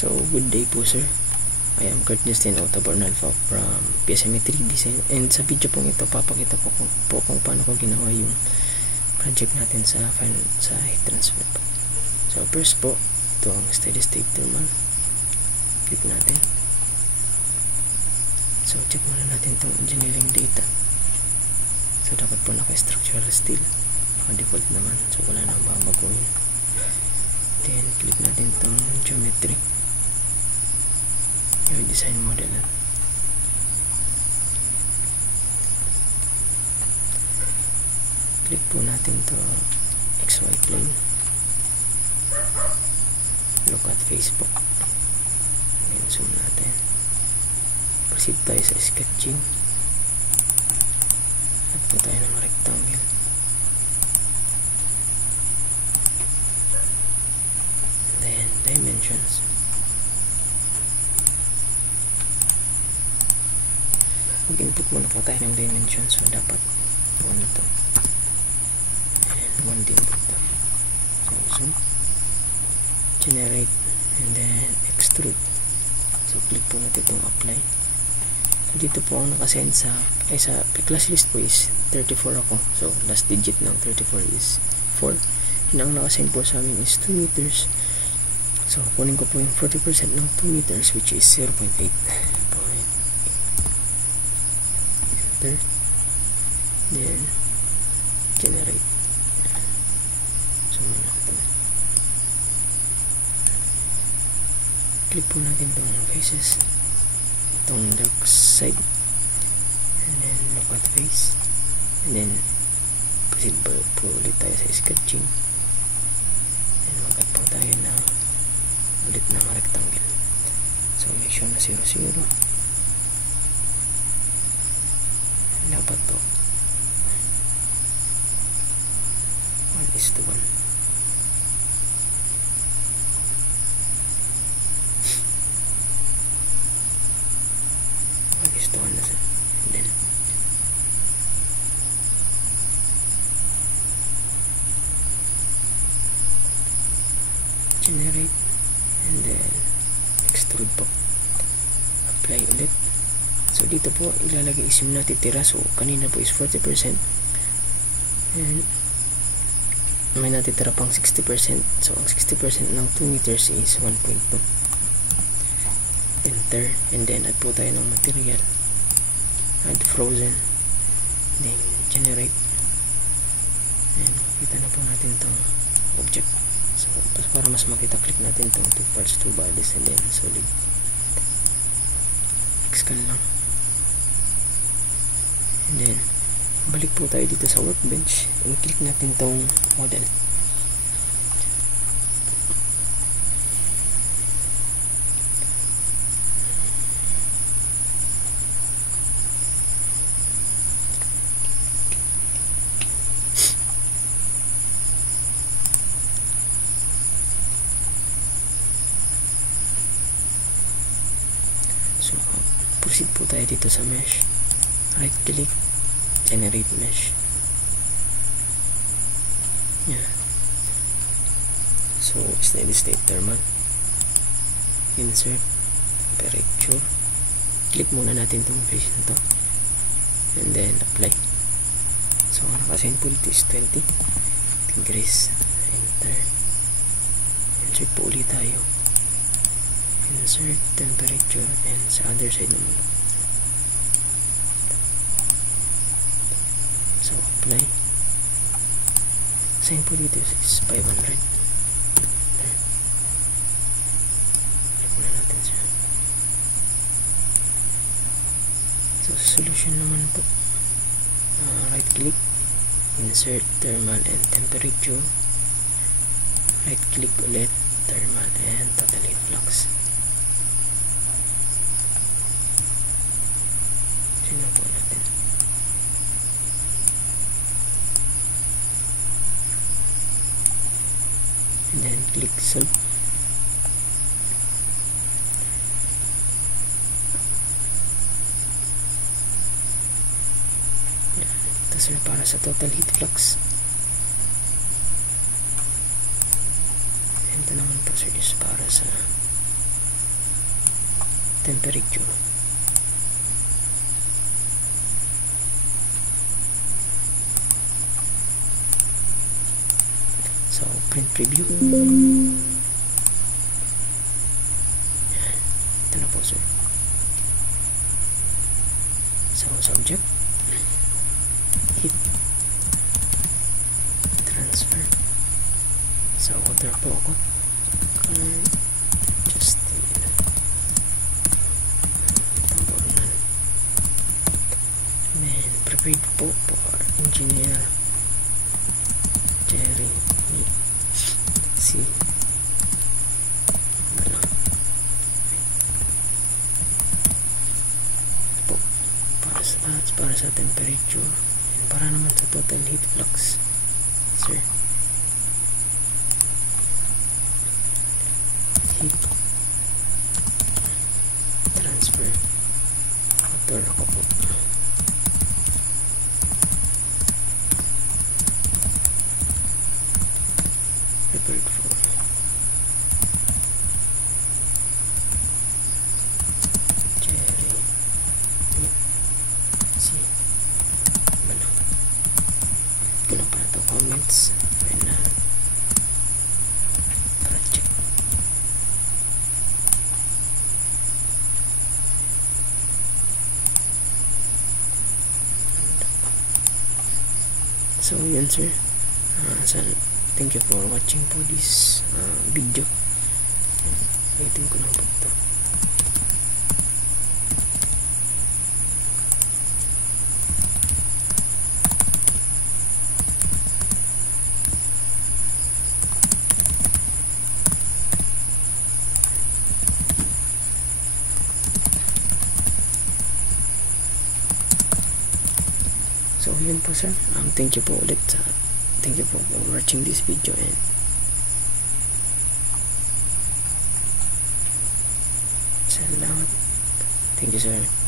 So, good day po sir. I am Kurt Justin Otaborn Alpha from PSMA 3 Design, and sa video pong ito papakita ko po kung paano ko ginawa yung project natin sa heat transfer. So first po, ito ang steady state thermal. Click natin. So check muna natin itong engineering data. So dapat po naka-structural steel, naka-default naman, so wala nang babaguhin. Then click natin itong geometry, yung design model. Click po natin to XY plane, look at face po, then zoom natin, proceed tayo sa sketching at po tayo ng rectangle. Then dimensions, mag-input muna po tayo ng dimensions. So dapat 1 ito and 1 din po ito. So zoom, generate, and then extrude. So click po natin itong apply. So dito po ang nakasend sa class list po is 34 ako. So last digit ng 34 is 4, and ang nakasend po sa amin is 2 meters. So kunin ko po yung 40% ng 2 meters, which is 0.8. Enter, then generate. So click po natin itong faces, itong dark side, and then look at face, and then proceed po ulit tayo sa sketching, and mag-add po tayo na ulit ng rectangle. So make sure na 0, 0. Dapat to 1:1. Na siya. And then generate, and then extrude po, apply ulit. So dito po ilalagay is yung natitira. So kanina po is 40%, and may natitira pang 60%. So ang 60% ng 2 meters is 1.2. Enter, and then add po tayo ng material, add frozen, then generate, and makita na po natin itong object. So para mas makita, click natin itong 2 parts, 2 bodies, and then solid. Scan lang, and then balik po tayo dito sa workbench, and click natin itong model. So proceed po tayo dito sa mesh, right click, generate mesh. So steady state thermal, insert, temperature, click muna natin itong face nito, and then apply. So ang nakasign po dito is 20 degrees. Enter, insert po ulit tayo, insert temperature, and sa other side naman. So apply, sign po dito is 500. Click na natin siya. So solution naman po, right click, insert thermal and temperature, right click ulit, thermal and total heat flux. Sino po natin, and then click solve. Ito sir para sa total heat flux. Ito naman po sir is para sa temperature. So print preview. Ito na po, sir. So subject, heat transfer. So order po ako. Just tambonan. And prepared po for engineer Jerry C. Para sa temperature and para naman sa total heat flux, sir. Heat transfer. Author ako po. Prepared for comments and project. So yun, sir. Thank you for watching po this video. Waiting ko lang po ito. So yun po, sir. Thank you po ulit. Thank you po for watching this video and salamat. Thank you, sir.